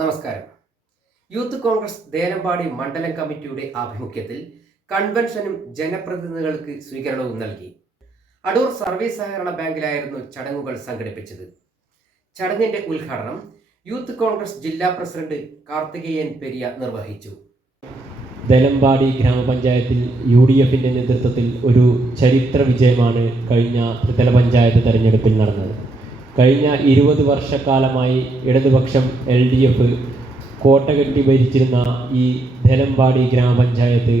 നമസ്കാരം. യൂത്ത് കോൺഗ്രസ് ദേലമ്പാടി മണ്ഡലം കമ്മിറ്റിയുടെ ആഭിമുഖ്യത്തിൽ കൺവെൻഷനും ജനപ്രതിനിധികൾക്ക് സ്വീകരണവും നൽകി. അടൂർ സർവീസ് സഹകരണ ബാങ്കിലായിരുന്നു ചടങ്ങുകൾ സംഘടിപ്പിച്ചത്. ചടങ്ങിന്റെ ഉദ്ഘാടനം യൂത്ത് കോൺഗ്രസ് ജില്ലാ പ്രസിഡന്റ് കാർത്തികേയൻ പെരിയ നിർവഹിച്ചു. ദേലമ്പാടി ഗ്രാമപഞ്ചായത്തിൽ UDFന്റെ നേതൃത്വത്തിൽ ഒരു ചരിത്ര വിജയമാണ് കഴിഞ്ഞ ത്രിതല പഞ്ചായത്ത് തെരഞ്ഞെടുപ്പിൽ നടന്നത്. കഴിഞ്ഞ 20 വർഷക്കാലമായി ഇടതുപക്ഷം LDF കോട്ടകെട്ടി ഭരിച്ചിരുന്ന ഈ ദേലമ്പാടി ഗ്രാമപഞ്ചായത്ത്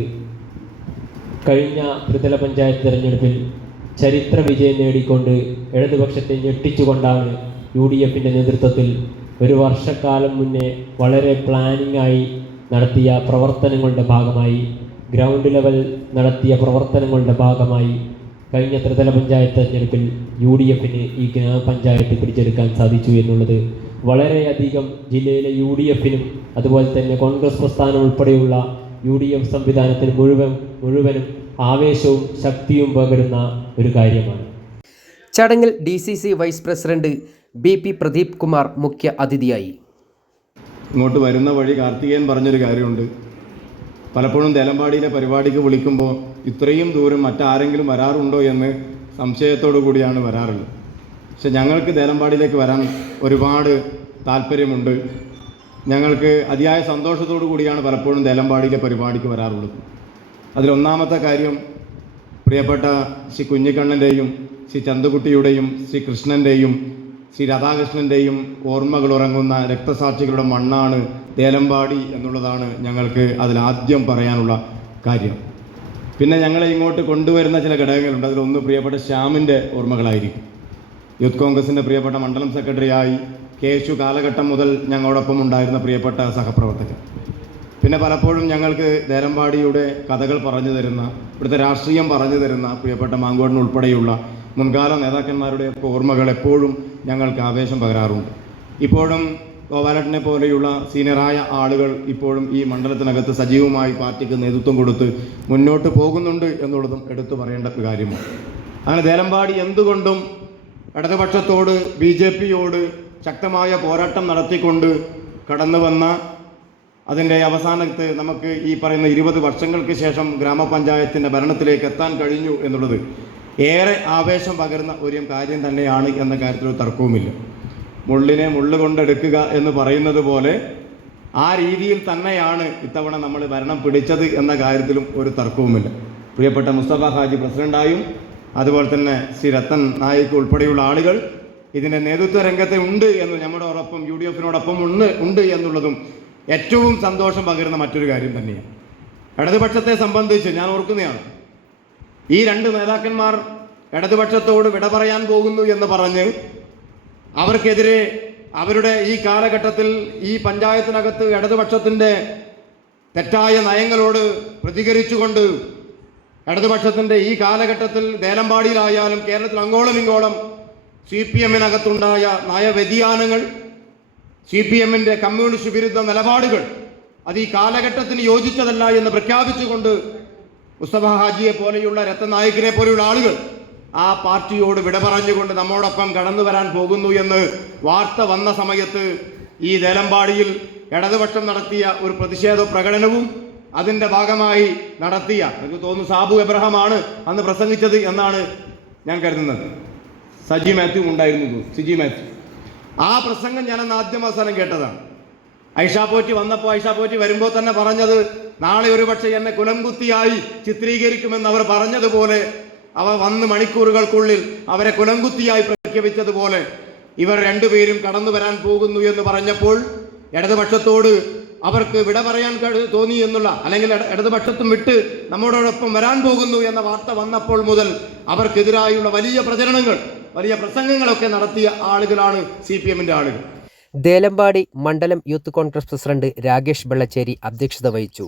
കഴിഞ്ഞ ത്രിതല പഞ്ചായത്ത് തെരഞ്ഞെടുപ്പിൽ ചരിത്ര വിജയം നേടിക്കൊണ്ട് ഇടതുപക്ഷത്തെ ഞെട്ടിച്ചുകൊണ്ടാണ് UDFന്റെ നേതൃത്വത്തിൽ ഒരു വർഷക്കാലം മുന്നേ വളരെ പ്ലാനിങ്ങായി നടത്തിയ പ്രവർത്തനങ്ങളുടെ ഭാഗമായി, ഗ്രൗണ്ട് ലെവൽ നടത്തിയ പ്രവർത്തനങ്ങളുടെ ഭാഗമായി കഴിഞ്ഞ ത്രിതല പഞ്ചായത്ത് തെരഞ്ഞെടുപ്പിൽ UDFന് ഈ ഗ്രാമപഞ്ചായത്ത് പിടിച്ചെടുക്കാൻ സാധിച്ചു എന്നുള്ളത് വളരെയധികം ജില്ലയിലെ UDFനും അതുപോലെ തന്നെ കോൺഗ്രസ് പ്രസ്ഥാനം ഉൾപ്പെടെയുള്ള UDF സംവിധാനത്തിന് മുഴുവനും ആവേശവും ശക്തിയും പകരുന്ന ഒരു കാര്യമാണ്. ചടങ്ങിൽ DCC vice president BP Pradeep Kumar മുഖ്യ അതിഥിയായി. ഇങ്ങോട്ട് വരുന്ന വഴി കാർത്തികേയൻ പറഞ്ഞൊരു കാര്യമുണ്ട്. പലപ്പോഴും ദേലമ്പാടിയിലെ പരിപാടിക്ക് വിളിക്കുമ്പോൾ ഇത്രയും ദൂരം മറ്റാരെങ്കിലും വരാറുണ്ടോ എന്ന് സംശയത്തോടു കൂടിയാണ് വരാറുള്ളത്. പക്ഷെ ഞങ്ങൾക്ക് ദേലമ്പാടിയിലേക്ക് വരാൻ ഒരുപാട് താല്പര്യമുണ്ട്. ഞങ്ങൾക്ക് അതിയായ സന്തോഷത്തോടു കൂടിയാണ് പലപ്പോഴും ദേലമ്പാടിയിലെ പരിപാടിക്ക് വരാറുള്ളത്. അതിലൊന്നാമത്തെ കാര്യം, പ്രിയപ്പെട്ട ശ്രീ കുഞ്ഞിക്കണ്ണൻ്റെയും ശ്രീ ചന്തുകുട്ടിയുടെയും ശ്രീ കൃഷ്ണൻ്റെയും ശ്രീ രാധാകൃഷ്ണൻ്റെയും ഓർമ്മകൾ ഉറങ്ങുന്ന രക്തസാക്ഷികളുടെ മണ്ണാണ് ദേലമ്പാടി എന്നുള്ളതാണ് ഞങ്ങൾക്ക് അതിലാദ്യം പറയാനുള്ള കാര്യം. പിന്നെ ഞങ്ങളെ ഇങ്ങോട്ട് കൊണ്ടുവരുന്ന ചില ഘടകങ്ങളുണ്ട്. അതിലൊന്ന് പ്രിയപ്പെട്ട ശ്യാമിൻ്റെ ഓർമ്മകളായിരിക്കും. യൂത്ത് കോൺഗ്രസിൻ്റെ പ്രിയപ്പെട്ട മണ്ഡലം സെക്രട്ടറിയായി KSU കാലഘട്ടം മുതൽ ഞങ്ങളോടൊപ്പം ഉണ്ടായിരുന്ന പ്രിയപ്പെട്ട സഹപ്രവർത്തകർ. പിന്നെ പലപ്പോഴും ഞങ്ങൾക്ക് ദേലമ്പാടിയുടെ കഥകൾ പറഞ്ഞു തരുന്ന, ഇവിടുത്തെ രാഷ്ട്രീയം പറഞ്ഞു തരുന്ന പ്രിയപ്പെട്ട മാങ്കോടൻ ഉൾപ്പെടെയുള്ള മുൻകാല നേതാക്കന്മാരുടെ ഓർമ്മകൾ എപ്പോഴും ഞങ്ങൾക്ക് ആവേശം പകരാറുണ്ട്. ഇപ്പോഴും ഗോപാലട്ടനെ പോലെയുള്ള സീനിയറായ ആളുകൾ ഇപ്പോഴും ഈ മണ്ഡലത്തിനകത്ത് സജീവമായി പാർട്ടിക്ക് നേതൃത്വം കൊടുത്ത് മുന്നോട്ട് പോകുന്നുണ്ട് എന്നുള്ളതും എടുത്തു പറയേണ്ട ഒരു കാര്യമാണ്. അങ്ങനെ ദേലമ്പാടി എന്തുകൊണ്ടും ഇടതുപക്ഷത്തോട് BJPയോട് ശക്തമായ പോരാട്ടം നടത്തിക്കൊണ്ട് കടന്നു വന്ന, അതിൻ്റെ അവസാനത്ത് നമുക്ക് ഈ പറയുന്ന 20 വർഷങ്ങൾക്ക് ശേഷം ഗ്രാമപഞ്ചായത്തിൻ്റെ ഭരണത്തിലേക്ക് എത്താൻ കഴിഞ്ഞു എന്നുള്ളത് ഏറെ ആവേശം പകരുന്ന ഒരു കാര്യം തന്നെയാണ് എന്ന കാര്യത്തിൽ തർക്കവുമില്ല. മുള്ളിനെ മുള്ളു കൊണ്ടെടുക്കുക എന്ന് പറയുന്നത് പോലെ ആ രീതിയിൽ തന്നെയാണ് ഇത്തവണ നമ്മൾ ഭരണം പിടിച്ചത് എന്ന കാര്യത്തിലും ഒരു തർക്കവുമില്ല. പ്രിയപ്പെട്ട മുസ്തഫ ഹാജി പ്രസിഡന്റായും അതുപോലെ തന്നെ ശ്രീ രത്തൻ നായിക് ഉൾപ്പെടെയുള്ള ആളുകൾ ഇതിൻ്റെ നേതൃത്വ രംഗത്ത് ഉണ്ട് എന്ന് നമ്മളോടൊപ്പം UDFനോടൊപ്പം ഉണ്ട് എന്നുള്ളതും ഏറ്റവും സന്തോഷം പകരുന്ന മറ്റൊരു കാര്യം തന്നെയാണ്. ഇടതുപക്ഷത്തെ സംബന്ധിച്ച് ഞാൻ ഓർക്കുന്നതാണ്, ഈ 2 നേതാക്കന്മാർ ഇടതുപക്ഷത്തോട് വിട പറയാൻ പോകുന്നു എന്ന് പറഞ്ഞ് അവർക്കെതിരെ അവരുടെ ഈ കാലഘട്ടത്തിൽ ഈ പഞ്ചായത്തിനകത്ത് ഇടതുപക്ഷത്തിൻ്റെ തെറ്റായ നയങ്ങളോട് പ്രതികരിച്ചുകൊണ്ട് ഇടതുപക്ഷത്തിൻ്റെ ഈ കാലഘട്ടത്തിൽ ദേലമ്പാടിയിലായാലും കേരളത്തിൽ അങ്ങോളം ഇങ്ങോളം CPMനകത്തുണ്ടായ നയവ്യതിയാനങ്ങൾ, CPMൻ്റെ കമ്മ്യൂണിസ്റ്റ് വിരുദ്ധ നിലപാടുകൾ അത് ഈ കാലഘട്ടത്തിന് യോജിച്ചതല്ല എന്ന് പ്രഖ്യാപിച്ചുകൊണ്ട് മുസ്തഫ ഹാജിയെ പോലെയുള്ള രത്തൻ നായിക്കിനെ പോലെയുള്ള ആളുകൾ ആ പാർട്ടിയോട് വിട പറഞ്ഞുകൊണ്ട് നമ്മോടൊപ്പം കടന്നു വരാൻ പോകുന്നു എന്ന് വാർത്ത വന്ന സമയത്ത് ഈ ദേലമ്പാടിയിൽ ഇടതുപക്ഷം നടത്തിയ ഒരു പ്രതിഷേധ പ്രകടനവും അതിൻ്റെ ഭാഗമായി നടത്തിയ, എനിക്ക് തോന്നുന്നു സാബു എബ്രഹാമാണ് അന്ന് പ്രസംഗിച്ചത് എന്നാണ് ഞാൻ കരുതുന്നത്. സിജി മാത്യു ആ പ്രസംഗം ഞാനന്ന് ആദ്യം അവസാനം കേട്ടതാണ്. ഐഷാപോറ്റി വന്നപ്പോൾ ഐഷാപോറ്റി വരുമ്പോൾ തന്നെ പറഞ്ഞത്, നാളെ ഒരു പക്ഷേ എന്നെ കുലംകുത്തിയായി ചിത്രീകരിക്കുമെന്ന് അവർ പറഞ്ഞതുപോലെ, അവ വന്ന് മണിക്കൂറുകൾക്കുള്ളിൽ അവരെ കുലംകുത്തിയായി പ്രഖ്യാപിച്ചതുപോലെ ഇവർ 2 പേരും കടന്നു വരാൻ പോകുന്നു എന്ന് പറഞ്ഞപ്പോൾ ഇടതുപക്ഷത്തോട് അവർക്ക് വിട പറയാൻ തോന്നി എന്നുള്ള, അല്ലെങ്കിൽ ഇടതുപക്ഷത്തും വിട്ട് നമ്മോടൊപ്പം വരാൻ പോകുന്നു എന്ന വാർത്ത വന്നപ്പോൾ മുതൽ അവർക്കെതിരായുള്ള വലിയ പ്രചരണങ്ങൾ, വലിയ പ്രസംഗങ്ങളൊക്കെ നടത്തിയ ആളുകളാണ് CPMൻ്റെ ആളുകൾ. ദേലമ്പാടി മണ്ഡലം യൂത്ത് കോൺഗ്രസ് പ്രസിഡന്റ് രാകേഷ് വെള്ളച്ചേരി അധ്യക്ഷത വഹിച്ചു.